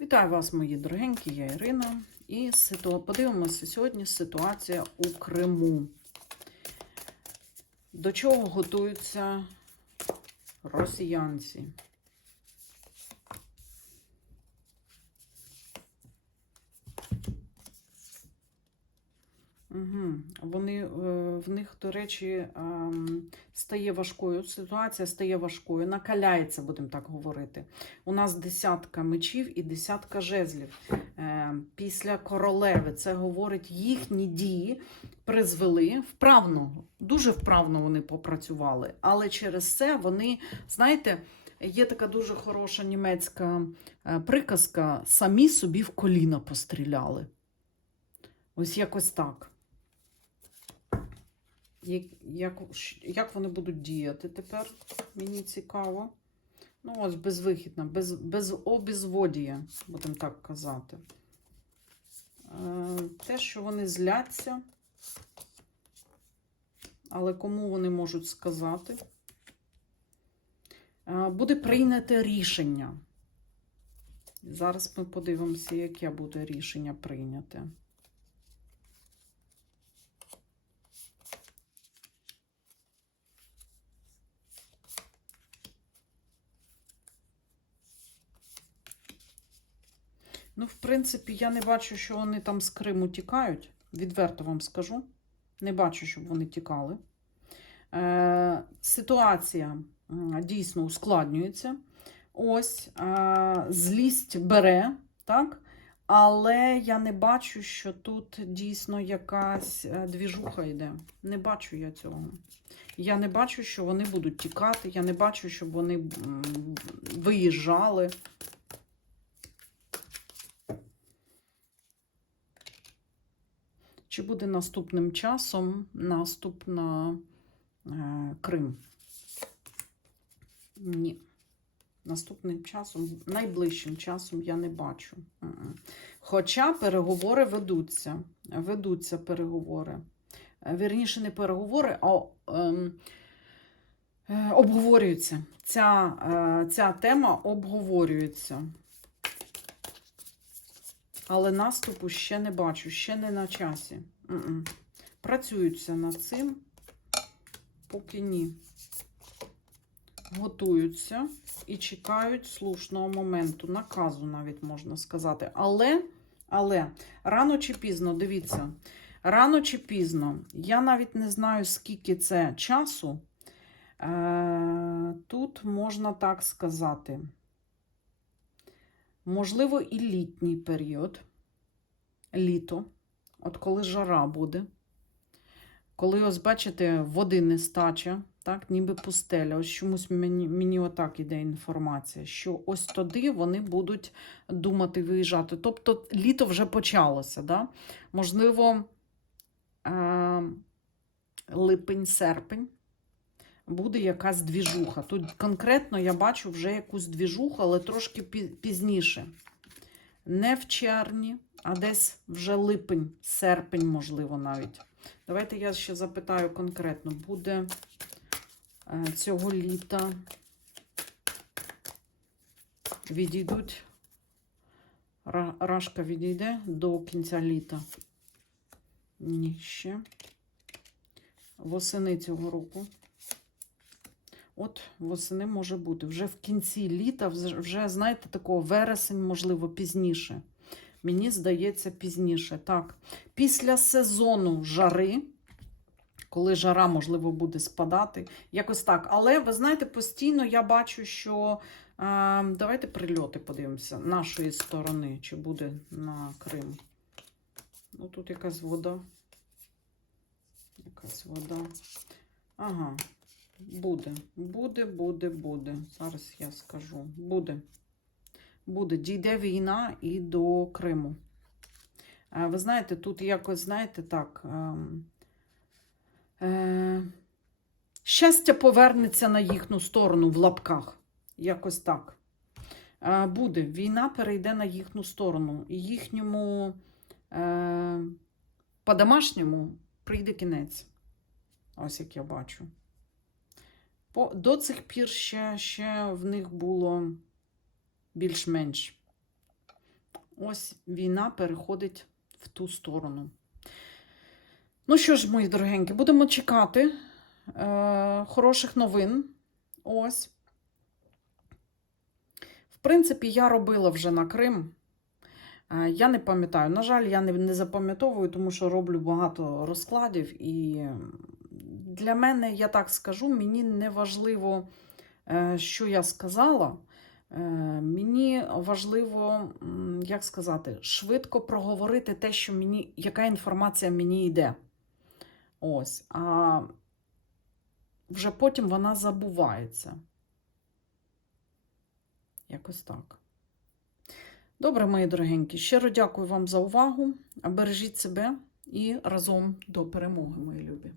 Вітаю вас, мої дорогенькі, я Ірина. І подивимося сьогодні ситуація у Криму. До чого готуються росіянці? Угу. Вони, е, в них, до речі, стає важкою. Ситуація стає важкою, накаляється, будемо так говорити. У нас десятка мечів і десятка жезлів. Е, Після королеви це говорить, їхні дії призвели вправно, дуже вправно вони попрацювали. Але через це вони, знаєте, є така дуже хороша німецька е, приказка: самі собі в коліна постріляли. Ось якось так. Як, як, вони будуть діяти тепер? Мені цікаво. Ну, ось безвихідно, без, без обізводія, будемо так казати. Е, те, що вони зляться, але кому вони можуть сказати? Е, буде прийняте рішення. Зараз ми подивимося, яке буде рішення прийняте. Ну, в принципі, я не бачу, що вони там з Криму тікають. Відверто вам скажу. Не бачу, щоб вони тікали. Е, Ситуація дійсно ускладнюється. Ось е, злість бере, так? Але я не бачу, що тут дійсно якась е, двіжуха йде. Не бачу я цього. Я не бачу, що вони будуть тікати. Я не бачу, щоб вони виїжджали. Чи буде наступним часом наступ на е, Крим? Ні. Наступним часом, найближчим часом я не бачу. Хоча переговори ведуться. Ведуться переговори. Е, Вірніше, не переговори, а ем, е, обговорюються. Ця, е, ця тема обговорюється. Але наступу ще не бачу, ще не на часі. М-м. Працюються над цим, поки ні. Готуються і чекають слушного моменту, наказу навіть можна сказати. Але, але рано чи пізно, дивіться, рано чи пізно, я навіть не знаю, скільки це часу. Е, тут можна так сказати. Можливо, і літній період, літо, от коли жара буде, коли, ось бачите, води нестача, так, ніби пустеля. Ось чомусь мені, мені отак іде інформація, що ось туди вони будуть думати виїжджати. Тобто літо вже почалося. Да? Можливо, е- липень-серпень буде якась двіжуха. Тут конкретно я бачу вже якусь двіжуху, але трошки пізніше. Не в червні, а десь вже липень, серпень, можливо, навіть. Давайте я ще запитаю конкретно, буде е, цього літа відійдуть. Рашка відійде до кінця літа. Ні, ще. Восени цього року. От восени може бути. Вже в кінці літа, вже, знаєте, такого вересень, можливо, пізніше. Мені здається, пізніше. Так, після сезону жари, коли жара, можливо, буде спадати, якось так. Але ви знаєте, постійно я бачу, що е, давайте прильоти подивимося нашої сторони, чи буде на Крим. Ну, тут якась вода. Якась вода. Ага. Буде, буде, буде, буде. Зараз я скажу. Буде. Буде. Дійде війна і до Криму. Е, Ви знаєте, тут якось, знаєте, так. ем, Е, щастя повернеться на їхню сторону в лапках. Якось так. Е, буде. Війна перейде на їхню сторону. І їхньому е, по-домашньому прийде кінець. Ось як я бачу. До цих пір ще, ще в них було більш-менш. ось війна переходить в ту сторону. Ну що ж, мої дорогенькі, будемо чекати е, хороших новин. Ось. В принципі, я робила вже на Крим. Е, Я не пам'ятаю. На жаль, я не, не запам'ятовую, тому що роблю багато розкладів. І для мене, я так скажу, мені не важливо, е, що я сказала. Е, Мені важливо, як сказати, швидко проговорити те, що мені, яка інформація мені йде. Ось. А вже потім вона забувається. Якось так. Добре, мої дорогенькі. Щиро дякую вам за увагу. Бережіть себе і разом до перемоги, мої любі.